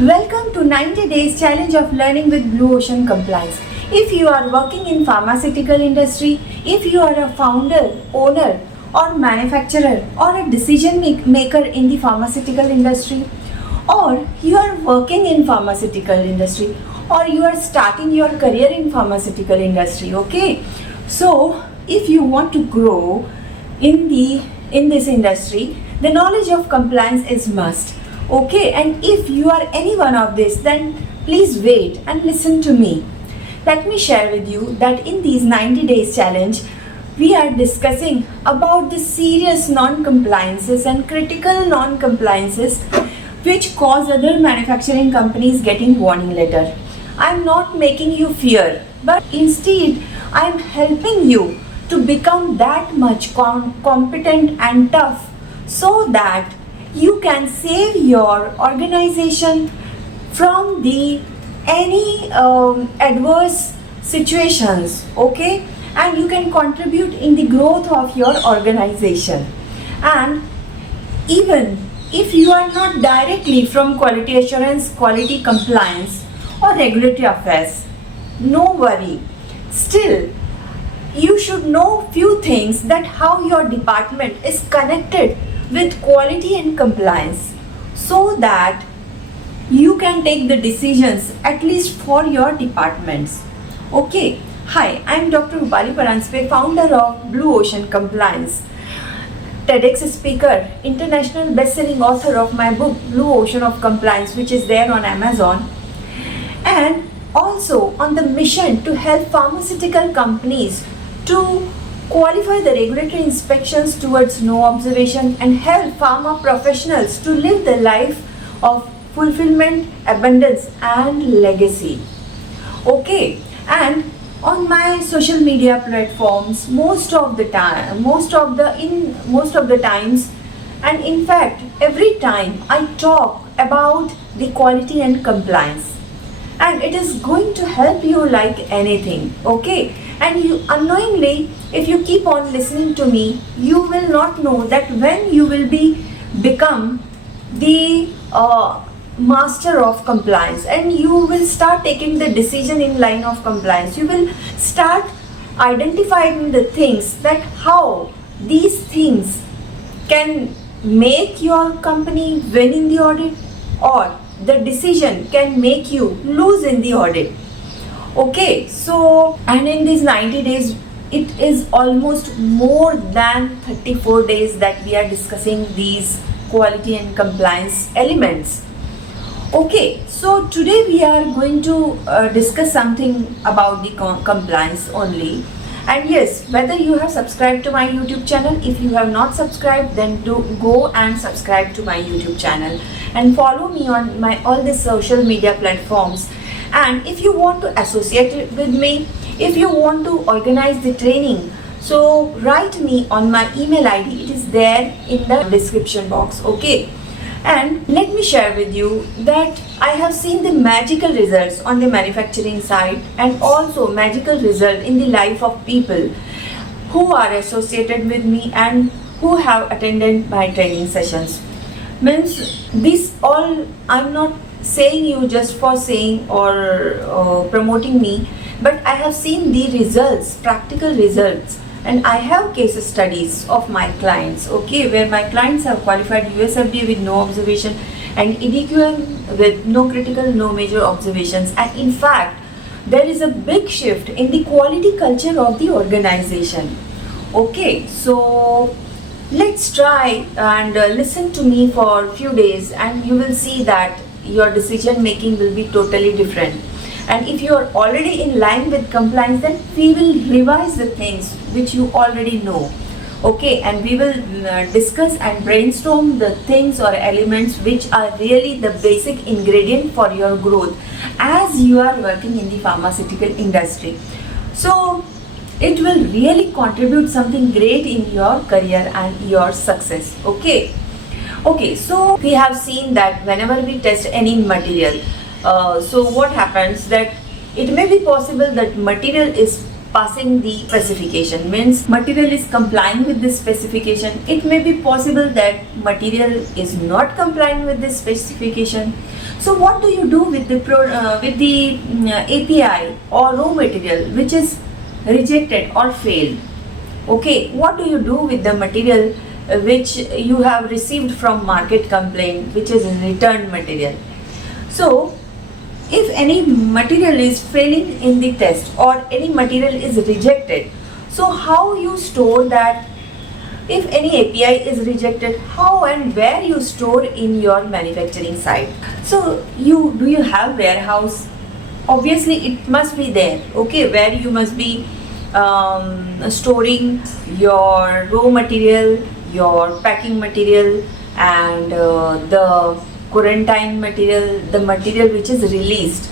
Welcome to 90 Days Challenge of Learning with Blue Ocean Compliance. If you are working in pharmaceutical industry, if you are a founder, owner or manufacturer or a decision maker in the pharmaceutical industry, or you are working in pharmaceutical industry, or you are starting your career in pharmaceutical industry, okay? So if you want to grow in this industry, the knowledge of compliance is must. Okay, and if you are any one of this, then please wait and listen to me. Let me share with you that in these 90 days challenge, we are discussing about the serious non-compliances and critical non-compliances which cause other manufacturing companies getting warning letter. I am not making you fear, but instead I am helping you to become that much competent and tough so that you can save your organization from the any adverse situations, okay, and you can contribute in the growth of your organization. And even if you are not directly from quality assurance, quality compliance or regulatory affairs, no worry, still you should know few things that how your department is connected with quality and compliance so that you can take the decisions at least for your departments. Okay, hi, I am Dr. Rupali Paranspe, founder of Blue Ocean Compliance, TEDx speaker, international best-selling author of my book Blue Ocean of Compliance, which is there on Amazon, and also on the mission to help pharmaceutical companies to qualify the regulatory inspections towards no observation and help pharma professionals to live the life of fulfillment, abundance and legacy. Okay, and on my social media platforms most of the times, and in fact every time I talk about the quality and compliance, and it is going to help you like anything, okay? And you unknowingly, if you keep on listening to me, you will not know that when you will become the master of compliance and you will start taking the decision in line of compliance. You will start identifying the things that how these things can make your company win in the audit, or the decision can make you lose in the audit. Okay, so and in these 90 days, it is almost more than 34 days that we are discussing these quality and compliance elements. Okay, so today we are going to discuss something about the compliance only. And yes, whether you have subscribed to my YouTube channel, if you have not subscribed, then do go and subscribe to my YouTube channel and follow me on my all the social media platforms. And if you want to associate with me, if you want to organize the training, so write me on my email ID. It is there in the description box, okay? And let me share with you that I have seen the magical results on the manufacturing side and also magical result in the life of people who are associated with me and who have attended my training sessions. Means this all, I'm not saying you just for saying or promoting me, but I have seen the results, practical results, and I have case studies of my clients, okay, where my clients have qualified USFDA with no observation and EDQM with no critical, no major observations. And in fact, there is a big shift in the quality culture of the organization. Okay, so let's try and listen to me for a few days and you will see that your decision making will be totally different. And if you are already in line with compliance, then we will revise the things which you already know, okay, and we will discuss and brainstorm the things or elements which are really the basic ingredient for your growth as you are working in the pharmaceutical industry. So it will really contribute something great in your career and your success, okay? Okay, so we have seen that whenever we test any material, so what happens that it may be possible that material is passing the specification, means material is complying with this specification. It may be possible that material is not complying with this specification. So what do you do with the API or raw material which is rejected or failed? Okay, what do you do with the material which you have received from market complaint, which is returned material? So if any material is failing in the test or any material is rejected, so how you store that? If any API is rejected, how and where you store in your manufacturing site? So do you have warehouse? Obviously it must be there, okay, where you must be storing your raw material, your packing material, and the quarantine material, the material which is released.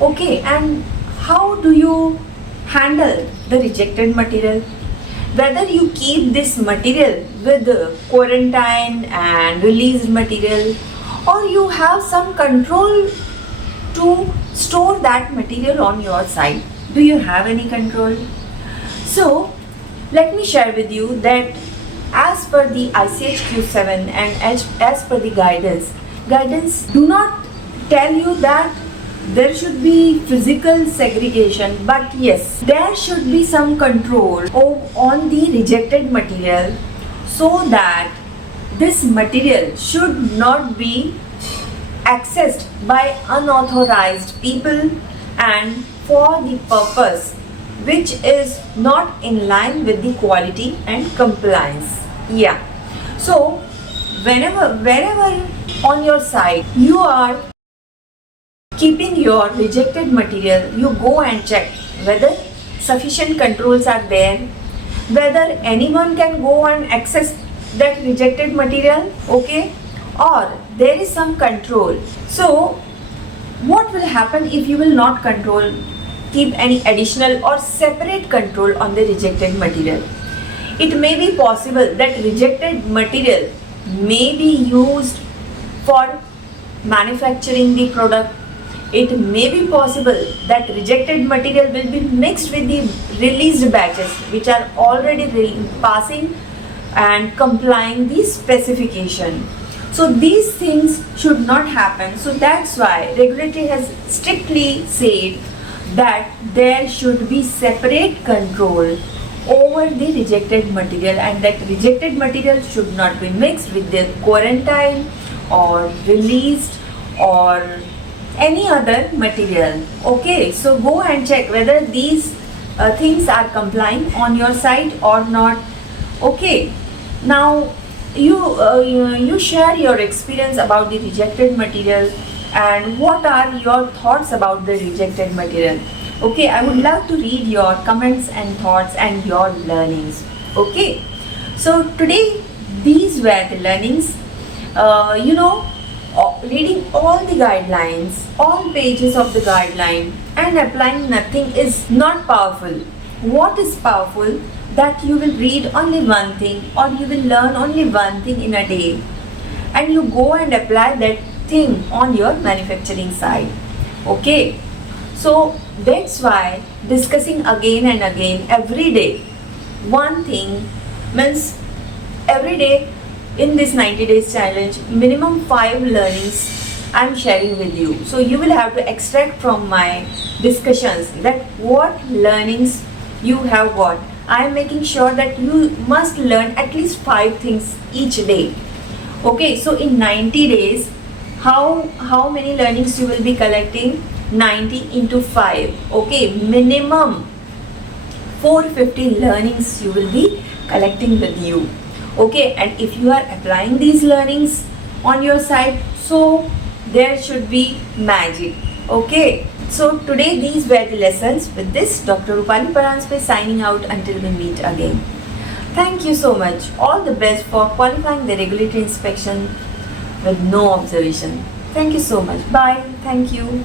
Okay, and how do you handle the rejected material? Whether you keep this material with the quarantine and released material, or you have some control to store that material on your site. Do you have any control? So let me share with you that as per the ICH Q7 and as per the guidance do not tell you that there should be physical segregation, but yes, there should be some control on the rejected material, so that this material should not be accessed by unauthorized people and for the purpose which is not in line with the quality and compliance. Yeah. So wherever on your site you are keeping your rejected material, you go and check whether sufficient controls are there, whether anyone can go and access that rejected material, okay, or there is some control. So what will happen if you will not keep any additional or separate control on the rejected material? It may be possible that rejected material may be used for manufacturing the product. It may be possible that rejected material will be mixed with the released batches which are already passing and complying the specification. So these things should not happen. So that's why regulatory has strictly said that there should be separate control over the rejected material, and that rejected material should not be mixed with the quarantine or released or any other material. Okay, so go and check whether these things are complying on your site or not. Okay, now you share your experience about the rejected material and what are your thoughts about the rejected material. Okay, I would love to read your comments and thoughts and your learnings. Okay, so today these were the learnings. Reading all the guidelines, all pages of the guideline and applying nothing is not powerful. What is powerful? That you will read only one thing or you will learn only one thing in a day, and you go and apply that thing on your manufacturing side. Okay, so that's why discussing again and again every day one thing means every day in this 90 days challenge minimum 5 learnings I'm sharing with you. So you will have to extract from my discussions that what learnings you have got. I am making sure that you must learn at least 5 things each day. Okay, so in 90 days, how many learnings you will be collecting? 90 into 5. Okay, minimum 450 learnings you will be collecting with you. Okay, and if you are applying these learnings on your side, so there should be magic. Okay, so today these were the lessons. With this, Dr. Rupali Paranspe signing out until we meet again. Thank you so much. All the best for qualifying the regulatory inspection with no observation. Thank you so much. Bye. Thank you.